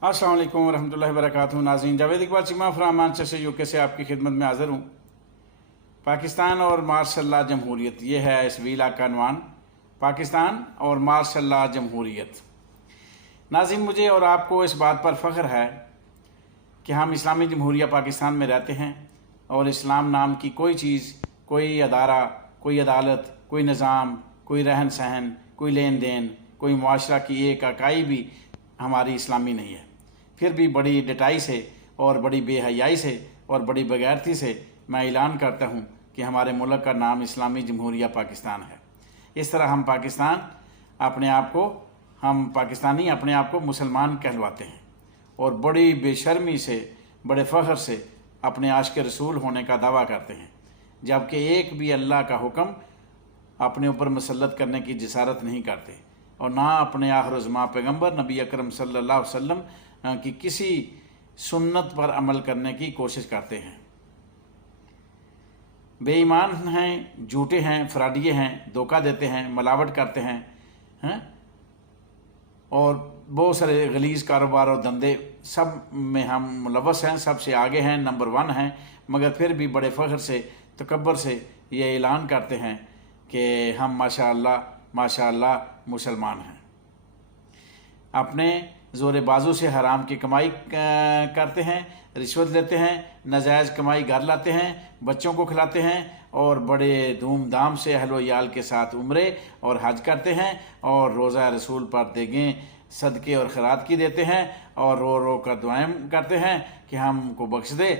अस्सलाम वालेकुम रहमतुल्लाहि वबरकातुहू। नाज़रीन, Javed Iqbal Cheema from Manchester UK से आपकी खिदमत में हाज़िर हूँ। पाकिस्तान और मार्शल जमहूरियत, ये है इस वीला का अनवान, पाकिस्तान और मार्शल जमहूरियत। नाज़रीन, मुझे और आपको इस बात पर फ़ख्र है कि हम इस्लामी जमहूरिया पाकिस्तान में रहते हैं और इस्लाम नाम की कोई चीज़, कोई अदारा, कोई अदालत, कोई निज़ाम, कोई रहन सहन, कोई लेन देन, कोई मुआशरा की एक इकाई भी हमारी इस्लामी नहीं है। फिर भी बड़ी डटाई से और बड़ी बेहयाई से और बड़ी बगैरती से मैं ऐलान करता हूँ कि हमारे मुल्क का नाम इस्लामी जमहूरिया पाकिस्तान है। इस तरह हम पाकिस्तानी अपने आप को मुसलमान कहलवाते हैं और बड़ी बेशर्मी से, बड़े फ़ख्र से अपने आशिक रसूल होने का दावा करते हैं, जबकि एक भी अल्लाह का हुक्म अपने ऊपर मुसल्लत करने की जिसारत नहीं करते और ना अपने आखिर-उज़्ज़मा पैगम्बर नबी अकरम सल्लल्लाहु अलैहि वसल्लम की किसी सुन्नत पर अमल करने की कोशिश करते हैं। बेईमान हैं, झूठे हैं, फ्राडिये हैं, धोखा देते हैं, मिलावट करते हैं और बहुत सारे गलीज़ कारोबार और धंधे सब में हम मुलव्वस हैं, सबसे आगे हैं, नंबर 1 हैं, मगर फिर भी बड़े फ़ख्र से, तकब्बर से ये ऐलान करते हैं कि हम माशाअल्लाह मुसलमान हैं। अपने ज़ोर बाजू से हराम की कमाई करते हैं, रिश्वत लेते हैं, नाजायज़ कमाई घर लाते हैं, बच्चों को खिलाते हैं और बड़े धूमधाम से अहलो याल के साथ उम्रे और हज करते हैं और रोज़ा रसूल पर देगें, सदक़े और खैरात की देते हैं और रो रो कर दुआएं करते हैं कि हमको बख्श दे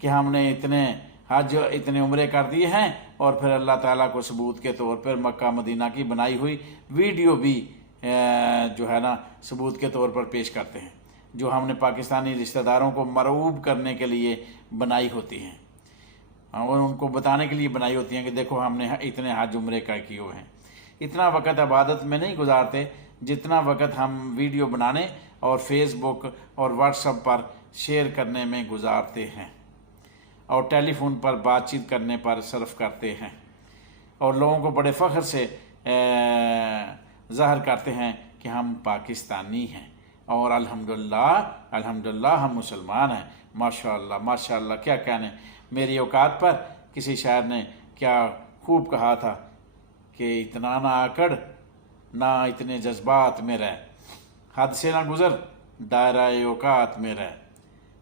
कि हमने इतने हज, इतने उम्रे कर दिए हैं। और फिर अल्लाह ताला को सबूत के तौर पर मक्का मदीना की बनाई हुई वीडियो भी जो है ना सबूत के तौर पर पेश करते हैं, जो हमने पाकिस्तानी रिश्तेदारों को मरऊब करने के लिए बनाई होती हैं और उनको बताने के लिए बनाई होती हैं कि देखो हमने इतने हज उम्रे का किए हुए हैं। इतना वक़्त इबादत में नहीं गुजारते जितना वक़्त हम वीडियो बनाने और फेसबुक और व्हाट्सएप पर शेयर करने में गुजारते हैं और टेलीफोन पर बातचीत करने पर सर्फ करते हैं और लोगों को बड़े फ़ख्र से ज़ाहिर करते हैं कि हम पाकिस्तानी हैं और अल्हम्दुलिल्लाह हम मुसलमान हैं। माशाअल्लाह माशाअल्लाह, क्या कहने। मेरी औकात पर किसी शायर ने क्या खूब कहा था कि इतना ना आकड़, ना इतने जज्बात में रह, हद से ना गुज़र, दायरा औकात में रह,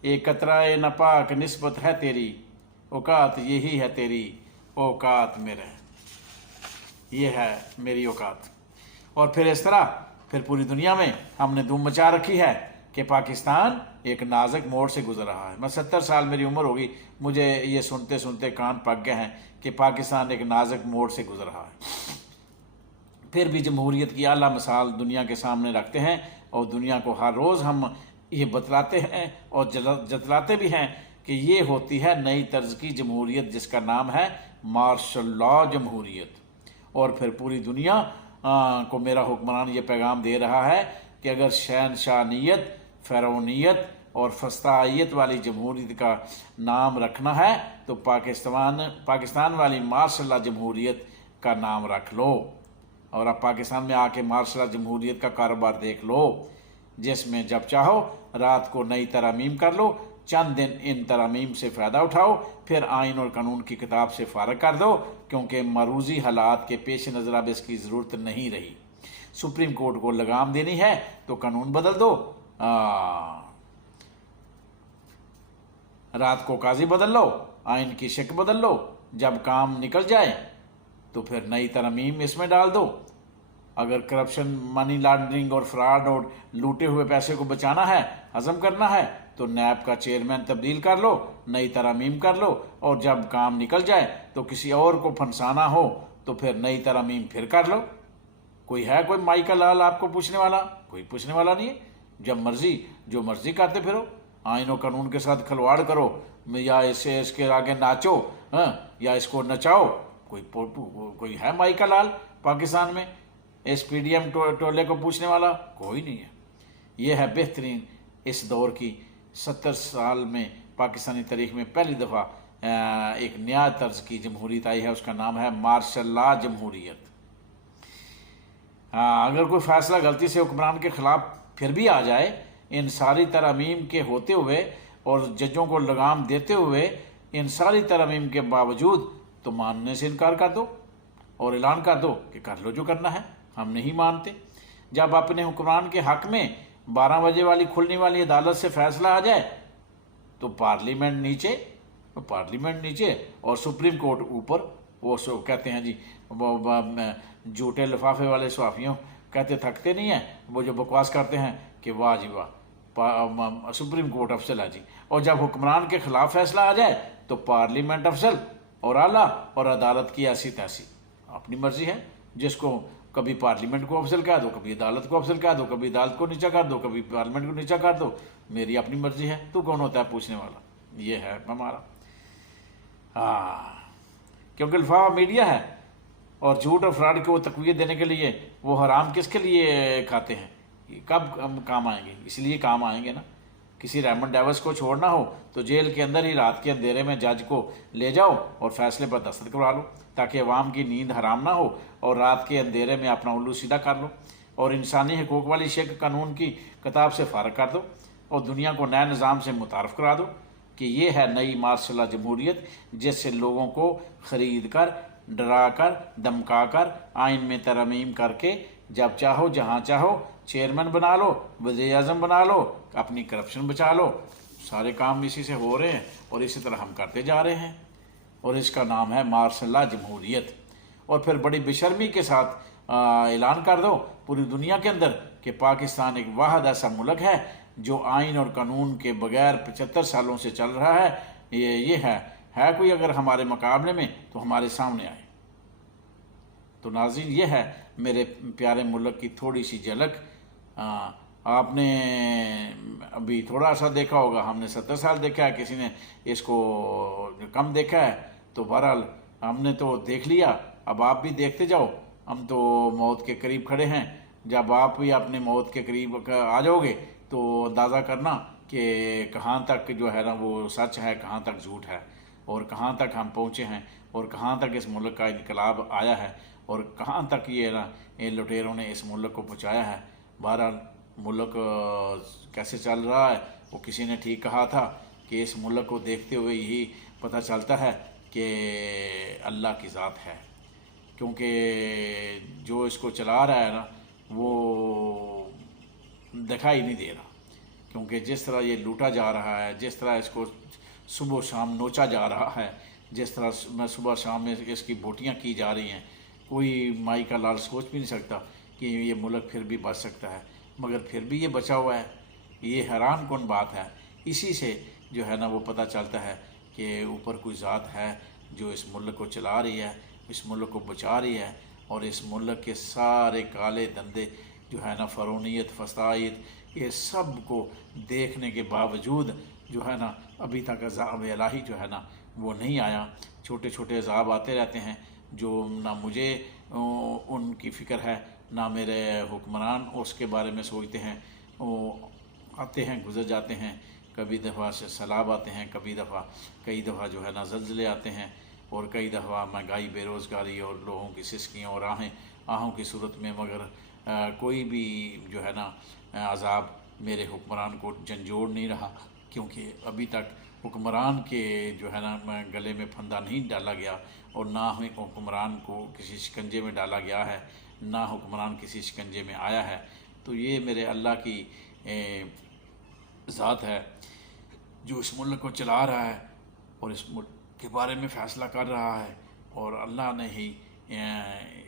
एक कतराए नपाक निस्बत है तेरी, औकात यही है तेरी, औकात में रह। ये है मेरी औकात। और फिर इस तरह फिर पूरी दुनिया में हमने धूम मचा रखी है कि पाकिस्तान एक नाजुक मोड़ से गुजर रहा है। मैं 70 साल मेरी उम्र होगी, मुझे ये सुनते सुनते कान पक गए हैं कि पाकिस्तान एक नाजुक मोड़ से गुजर रहा है। फिर भी जमहूरियत की आला मिसाल दुनिया के सामने रखते हैं और दुनिया को हर रोज़ हम ये बतलाते हैं और जतलाते भी हैं कि ये होती है नई तर्ज की जमहूरियत, जिसका नाम है मार्शल जमहूरियत। और फिर पूरी दुनिया को मेरा हुक्मरान ये पैगाम दे रहा है कि अगर शहनशाहनियत, फ़िरौनियत और फस्तायत वाली जमहूरियत का नाम रखना है तो पाकिस्तान वाली मार्शल जमहूरियत का नाम रख लो। और अब पाकिस्तान में आके मार्शल जमहूरियत का कारोबार देख लो, जिसमें जब चाहो रात को नई तरमीम कर लो, चंद दिन इन तरमीम से फ़ायदा उठाओ, फिर आइन और कानून की किताब से फ़ारग कर दो, क्योंकि मरूजी हालात के पेश नज़र अब इसकी ज़रूरत नहीं रही। सुप्रीम कोर्ट को लगाम देनी है तो कानून बदल दो, रात को काजी बदल लो, आइन की शक बदल लो, जब काम निकल जाए तो फिर नई तरमीम इसमें डाल दो। अगर करप्शन, मनी लॉन्ड्रिंग और फ्रॉड और लूटे हुए पैसे को बचाना है, हजम करना है, तो नैब का चेयरमैन तब्दील कर लो, नई तरमीम कर लो और जब काम निकल जाए तो किसी और को फंसाना हो तो फिर नई तरमीम फिर कर लो। कोई माई का लाल आपको पूछने वाला? कोई पूछने वाला नहीं है। जब मर्जी जो मर्जी करते फिरो, आइन और कानून के साथ खिलवाड़ करो या इसके आगे नाचो, या इसको नचाओ। कोई है माई का लाल पाकिस्तान में? SPDM टोले को पूछने वाला कोई नहीं है। यह है बेहतरीन इस दौर की 70 साल में पाकिस्तानी तारीख में पहली दफ़ा एक नया तर्ज की जमहूरियत आई है, उसका नाम है मार्शल जमहूरियत। अगर कोई फैसला गलती से हुक्मरान के खिलाफ फिर भी आ जाए, ان ساری ترامیم کے ہوتے ہوئے اور ججوں کو لگام دیتے ہوئے ان ساری ترامیم کے باوجود تو ماننے سے انکار کر دو اور اعلان کر دو کہ کر لو جو کرنا ہے، ہم نہیں مانتے۔ جب اپنے حکمران کے حق میں 12 بجے والی کھلنے والی عدالت سے فیصلہ آ جائے تو پارلیمنٹ نیچے اور سپریم کورٹ اوپر، وہ کہتے ہیں جی جھوٹے لفافے والے صحافیوں کہتے تھکتے نہیں ہیں، وہ جو بکواس کرتے ہیں کہ واہ جی واہ سپریم کورٹ افضل ہے جی، اور جب حکمران کے خلاف فیصلہ آ جائے تو پارلیمنٹ افضل اور اعلیٰ اور عدالت کی ایسی تیسی۔ اپنی مرضی ہے، جس کو کبھی پارلیمنٹ کو افضل کہہ دو، کبھی عدالت کو افضل کہہ دو، کبھی عدالت کو نیچا کر دو، کبھی پارلیمنٹ کو نیچا کر دو، میری اپنی مرضی ہے، تو کون ہوتا ہے پوچھنے والا؟ یہ ہے ہمارا۔ کیونکہ لفافہ میڈیا ہے اور جھوٹ اور فراڈ کو تقویت دینے کے لیے وہ حرام کس کے لیے کھاتے ہیں؟ کب کام آئیں گے؟ اس لیے کام آئیں گے نا۔ کسی ریمنڈ ڈیوس کو چھوڑنا ہو تو جیل کے اندر ہی رات کے اندھیرے میں جج کو لے جاؤ اور فیصلے پر دستخط کروا لو، تاکہ عوام کی نیند حرام نہ ہو اور رات کے اندھیرے میں اپنا الو سیدھا کر لو، اور انسانی حقوق والی شق قانون کی کتاب سے فارغ کر دو اور دنیا کو نئے نظام سے متعارف کرا دو کہ یہ ہے نئی مارشل لا جمہوریت، جس سے لوگوں کو خرید کر، ڈرا کر، دمکا کر، آئین میں ترمیم کر کے جب چاہو جہاں چاہو چیئرمین بنا لو، وزیر اعظم بنا لو، اپنی کرپشن بچا لو۔ سارے کام اسی سے ہو رہے ہیں اور اسی طرح ہم کرتے جا رہے ہیں، اور اس کا نام ہے مارشل لا جمہوریت۔ اور پھر بڑی بے شرمی کے ساتھ اعلان کر دو پوری دنیا کے اندر کہ پاکستان ایک واحد ایسا ملک ہے جو آئین اور قانون کے بغیر 75 سالوں سے چل رہا ہے۔ یہ ہے کوئی اگر ہمارے مقابلے میں تو ہمارے سامنے آئے۔ تو ناظرین، یہ ہے میرے پیارے ملک کی تھوڑی سی جھلک۔ آپ نے ابھی تھوڑا سا دیکھا ہوگا، ہم نے 70 سال دیکھا ہے، کسی نے اس کو کم دیکھا ہے، تو بہرحال ہم نے تو دیکھ لیا، اب آپ بھی دیکھتے جاؤ۔ ہم تو موت کے قریب کھڑے ہیں، جب آپ بھی اپنے موت کے قریب آ جاؤ گے تو اندازہ کرنا کہ کہاں تک جو ہے نا وہ سچ ہے، کہاں تک جھوٹ ہے، اور کہاں تک ہم پہنچے ہیں، اور کہاں تک اس ملک کا انقلاب آیا ہے، اور کہاں تک یہ نا ان لٹیروں نے اس ملک کو پہنچایا ہے۔ بہرحال ملک کیسے چل رہا ہے، وہ کسی نے ٹھیک کہا تھا کہ اس ملک کو دیکھتے ہوئے یہی پتہ چلتا ہے کہ اللہ کی ذات ہے، کیونکہ جو اس کو چلا رہا ہے نا وہ دکھائی نہیں دے رہا، کیونکہ جس طرح یہ لوٹا جا رہا ہے، جس طرح اس کو صبح و شام نوچا جا رہا ہے، جس طرح صبح شام میں اس کی بوٹیاں کی جا رہی ہیں، کوئی مائی کا لال سوچ بھی نہیں سکتا کہ یہ ملک پھر بھی بچ سکتا ہے، مگر پھر بھی یہ بچا ہوا ہے۔ یہ حیران کن بات ہے۔ اسی سے جو ہے نا وہ پتہ چلتا ہے کہ اوپر کوئی ذات ہے جو اس ملک کو چلا رہی ہے، اس ملک کو بچا رہی ہے، اور اس ملک کے سارے کالے دندے جو ہے نا، فرونیت، فساد، یہ سب کو دیکھنے کے باوجود جو ہے نا ابھی تک عذاب الہی جو ہے نا وہ نہیں آیا۔ چھوٹے چھوٹے عذاب آتے رہتے ہیں جو نہ مجھے ان کی فکر ہے، نہ میرے حکمران اس کے بارے میں سوچتے ہیں۔ وہ آتے ہیں، گزر جاتے ہیں، کبھی دفعہ سے سیلاب آتے ہیں، کئی دفعہ جو ہے نا زلزلے آتے ہیں، اور کئی دفعہ مہنگائی، بے روزگاری اور لوگوں کی سسکیاں اور آہوں کی صورت میں، مگر کوئی بھی جو ہے نا عذاب میرے حکمران کو جھنجھوڑ نہیں رہا، کیونکہ ابھی تک حکمران کے جو ہے نا گلے میں پھندا نہیں ڈالا گیا، اور نہ ہی حکمران کو کسی شکنجے میں ڈالا گیا ہے، نہ حکمران کسی شکنجے میں آیا ہے۔ تو یہ میرے اللہ کی ذات ہے جو اس ملک کو چلا رہا ہے اور اس ملک کے بارے میں فیصلہ کر رہا ہے، اور اللہ نے ہی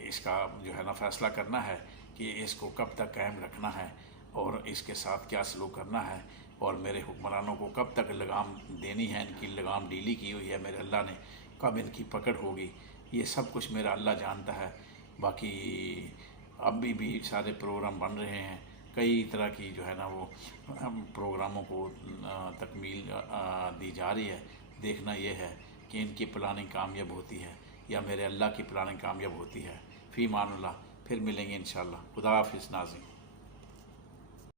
اس کا جو ہے نا فیصلہ کرنا ہے کہ اس کو کب تک قائم رکھنا ہے اور اس کے ساتھ کیا سلوک کرنا ہے، اور میرے حکمرانوں کو کب تک لگام دینی ہے، ان کی لگام ڈھیلی کی ہوئی ہے میرے اللہ نے، کب ان کی پکڑ ہوگی، یہ سب کچھ میرا اللہ جانتا ہے۔ باقی اب بھی سارے پروگرام بن رہے ہیں، کئی طرح کی جو ہے نا وہ پروگراموں کو تکمیل دی جا رہی ہے۔ دیکھنا یہ ہے کہ ان کی پلاننگ کامیاب ہوتی ہے یا میرے اللہ کی پلاننگ کامیاب ہوتی ہے۔ فی امان اللہ، پھر ملیں گے انشاءاللہ۔ خدا حافظ ناظرین۔